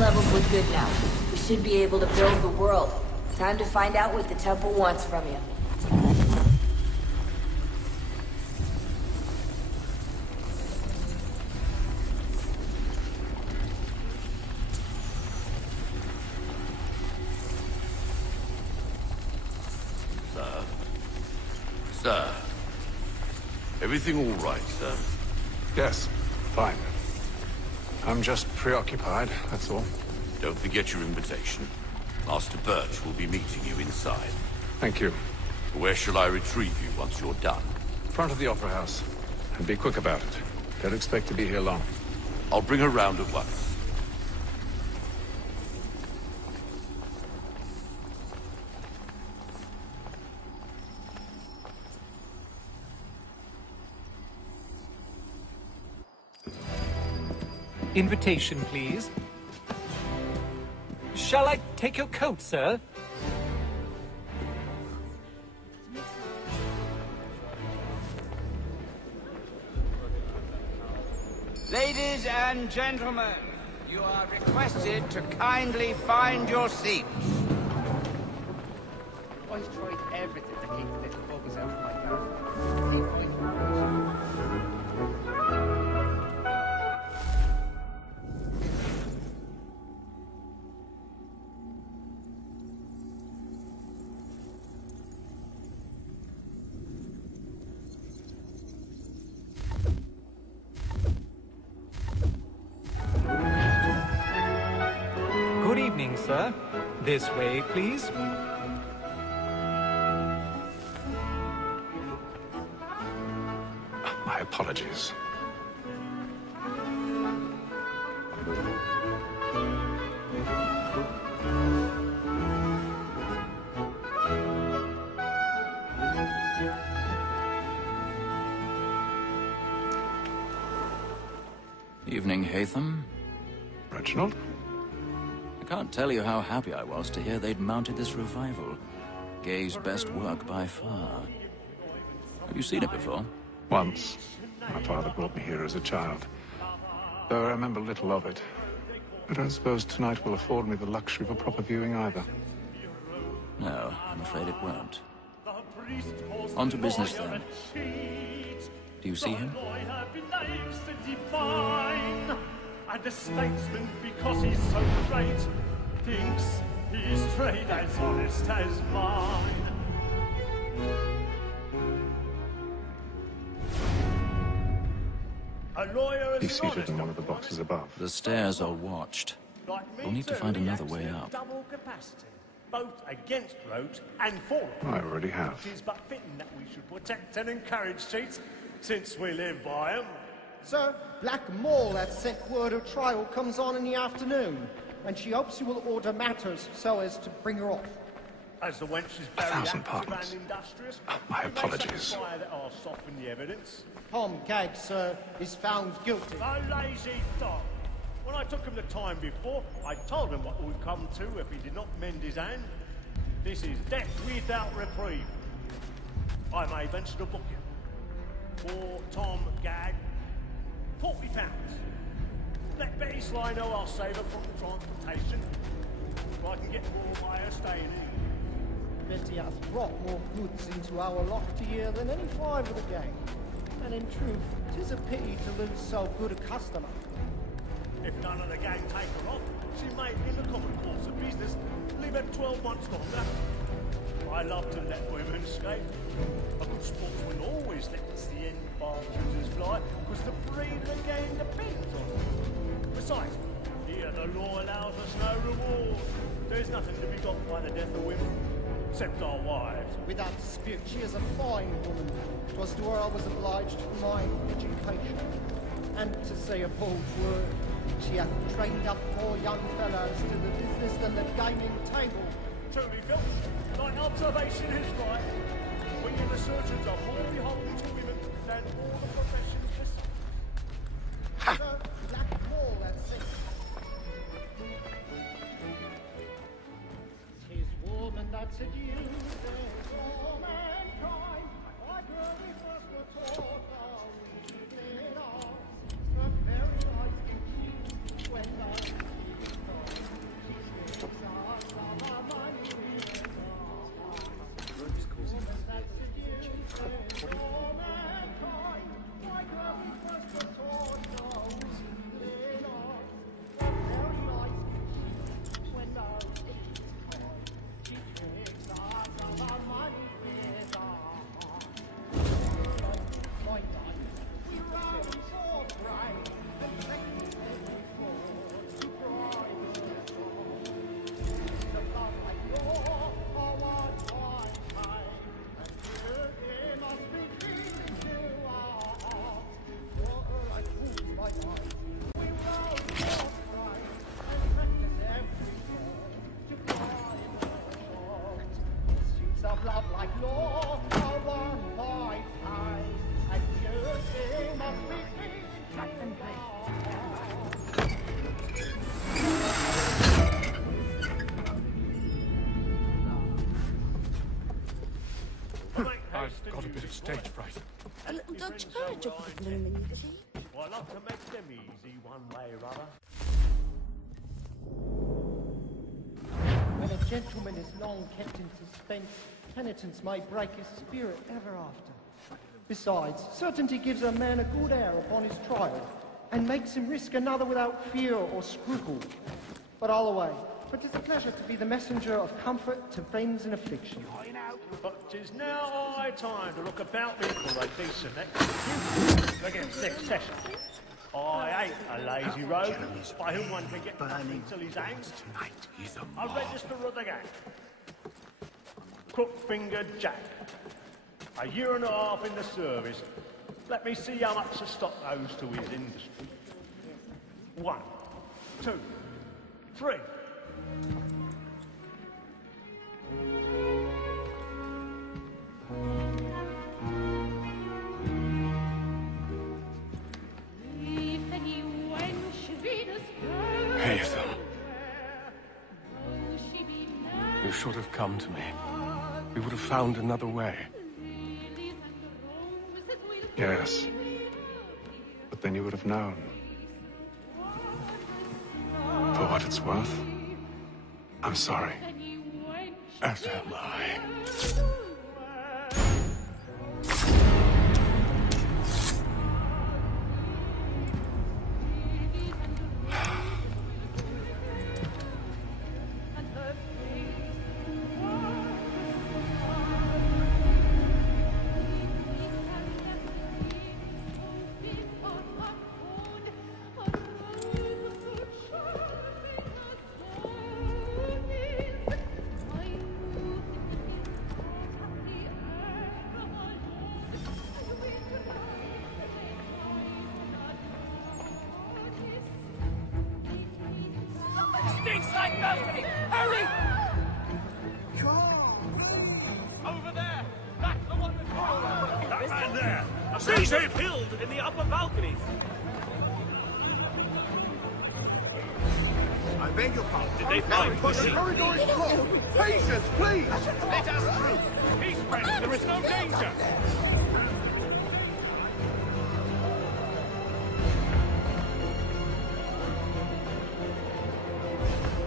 levels look good now. We should be able to build the world. Time to find out what the temple wants from you. Sir. Everything all right, sir? Yes, fine. I'm just preoccupied, that's all. Don't forget your invitation. Master Birch will be meeting you inside. Thank you. Where shall I retrieve you once you're done? Front of the Opera House. And be quick about it. Don't expect to be here long. I'll bring her round at once. Invitation, please. Shall I take your coat, sir? Ladies and gentlemen, you are requested to kindly find your seats. I've tried everything to keep the little buggers out of my garden. Keep my information. Good evening, sir. This way, please. My apologies. Evening, Hatham. Reginald? I can't tell you how happy I was to hear they'd mounted this revival. Gay's best work by far. Have you seen it before? Once. My father brought me here as a child. Though I remember little of it. I don't suppose tonight will afford me the luxury of a proper viewing either. No, I'm afraid it won't. On to business, then. Do you see him? And a statesman, because he's so great, thinks his trade as honest as mine. A lawyer is He's seated in one of the boxes above. The stairs are watched. We'll need to find another way up. Double capacity, both against roads and for I already have. It is but fitting that we should protect and encourage cheats, since we live by them. Sir, Black Mall has sent word her trial comes on in the afternoon, and she hopes you will order matters so as to bring her off. As the wench is very 1,000 active pardons. and industrious, My we may apologies. satisfy that I'll soften the evidence. Tom Gag, sir, is found guilty. A lazy dog. When I took him the time before, I told him what would come to if he did not mend his hand. This is death without reprieve. I may venture to book you. For Tom Gag, £40. Let Betty Sly know I'll save her from transportation, so I can get more by her staying in. Betty hath brought more goods into our locked year than any five of the gang. And in truth, 'tis a pity to lose so good a customer. If none of the gang take her off, she may, in the common course of business, leave her 12 months longer. I love to let women skate. A good sportsman always lets the end bartenders fly, because the breed of the game depends on it. Besides, here the law allows us no reward. There's nothing to be got by the death of women, except our wives. Without dispute, she is a fine woman. 'Twas to her I was obliged for my education. And to say a bold word, she hath trained up more young fellows to the business than the gaming table. Truly, Phil, thy observation is right. We in the surgeons are more beholden to women than all the professions. Sir, Black Paul has sent. 'Tis woman that seduces all mankind. By glory first were taught our weakling arms. But very light when thou I've got a bit of stage fright. A little Dutch courage off the blooming cheek. I love to make them easy one way or other. When a gentleman is long kept in suspense, penitence may break his spirit ever after. Besides, certainty gives a man a good air upon his trial, and makes him risk another without fear or scruple. But all away, for 'tis a pleasure to be the messenger of comfort to friends in affliction. But 'tis now high time to look about me for a decent execution against next session. I ain't a lazy rogue by whom one can get nothing till he's hanged. A register of the gang. Crook-fingered Jack. A year and a half in the service. Let me see how much the stock owes to his industry. 1, 2, 3. Hazel. You should have come to me. We would have found another way. Yes. But then you would have known. For what it's worth, I'm sorry. As am I.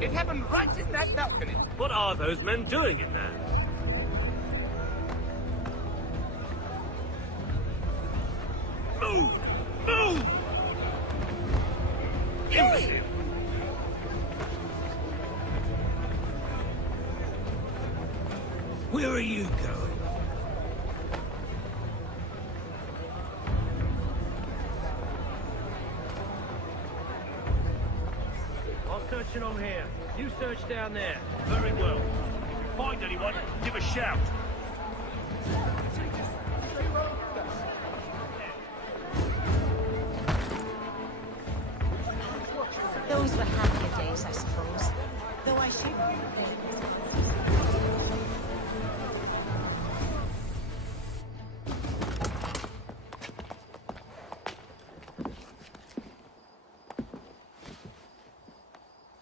It happened right in that balcony. What are those men doing in there? Move! Move! Imbecile! Where are you going? I'm searching on here. You search down there. Very well. If you find anyone, give a shout. Those were happier days, I suppose. Though I should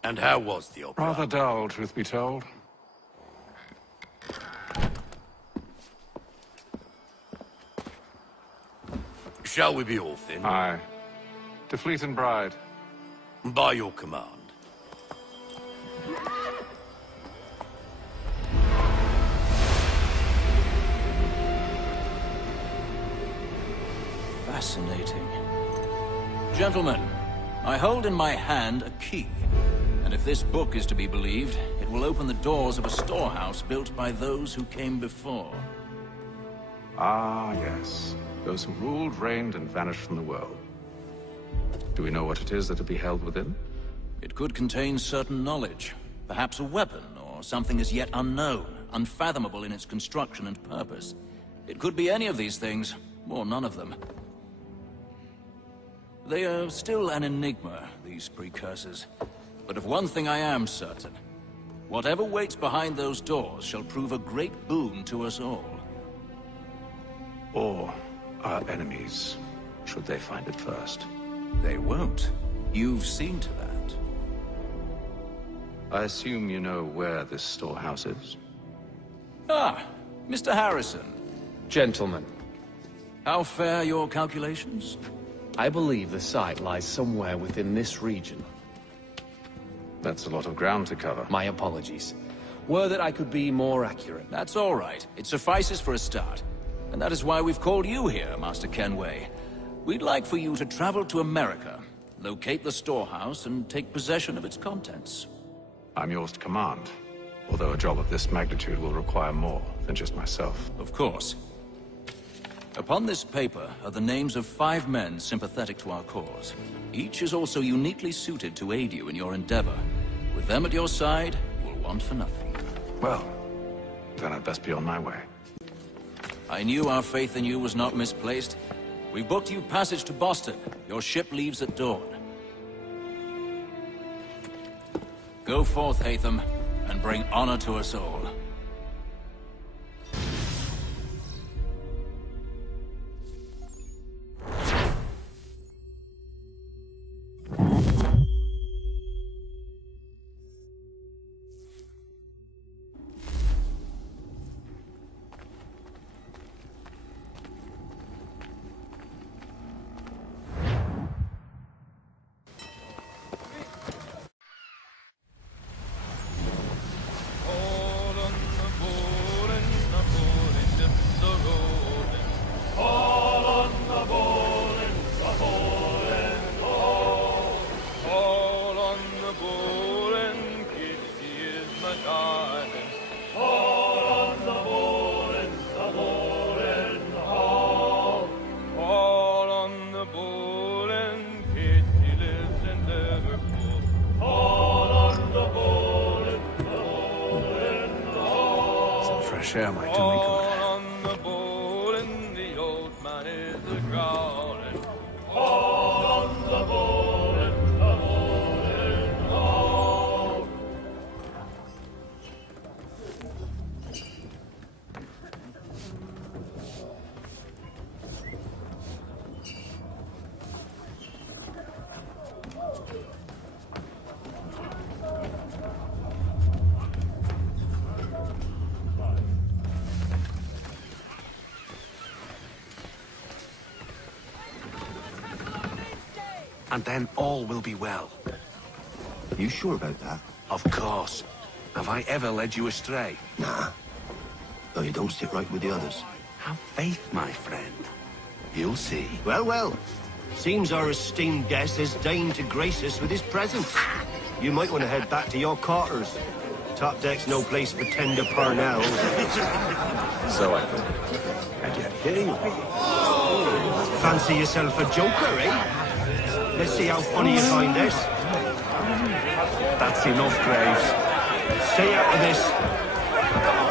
And how was the opera? Rather dull, truth be told. Shall we be off then? Aye. To Fleet and Bride. By your command. Fascinating. Gentlemen, I hold in my hand a key. And if this book is to be believed, it will open the doors of a storehouse built by those who came before. Ah, yes. Those who ruled, reigned, and vanished from the world. Do we know what it is that will be held within? It could contain certain knowledge. Perhaps a weapon, or something as yet unknown, unfathomable in its construction and purpose. It could be any of these things, or none of them. They are still an enigma, these precursors. But of one thing I am certain. Whatever waits behind those doors shall prove a great boon to us all. Or our enemies, should they find it first. They won't. You've seen to that. I assume you know where this storehouse is? Ah, Mr. Harrison. Gentlemen, How fare your calculations? I believe the site lies somewhere within this region. That's a lot of ground to cover. My apologies. Were that I could be more accurate. That's all right. It suffices for a start. And that is why we've called you here, Master Kenway. We'd like for you to travel to America, locate the storehouse, and take possession of its contents. I'm yours to command, although a job of this magnitude will require more than just myself. Of course. Upon this paper are the names of 5 men sympathetic to our cause. Each is also uniquely suited to aid you in your endeavor. With them at your side, we'll want for nothing. Well, then I'd best be on my way. I knew our faith in you was not misplaced. We booked you passage to Boston. Your ship leaves at dawn. Go forth, Hatham, and bring honor to us all. Share might do me good. On the bowling, the old man is a growling. On the bowling, oh. And then all will be well. You sure about that? Of course. Have I ever led you astray? Nah. Though you don't stick right with the others. Have faith, my friend. You'll see. Well, well. Seems our esteemed guest has deigned to grace us with his presence. You might want to head back to your quarters. Top deck's no place for tender parnells. So I thought. And yet here you are. Fancy yourself a joker, eh? Let's see how funny you find this. That's enough, Graves. Stay out of this.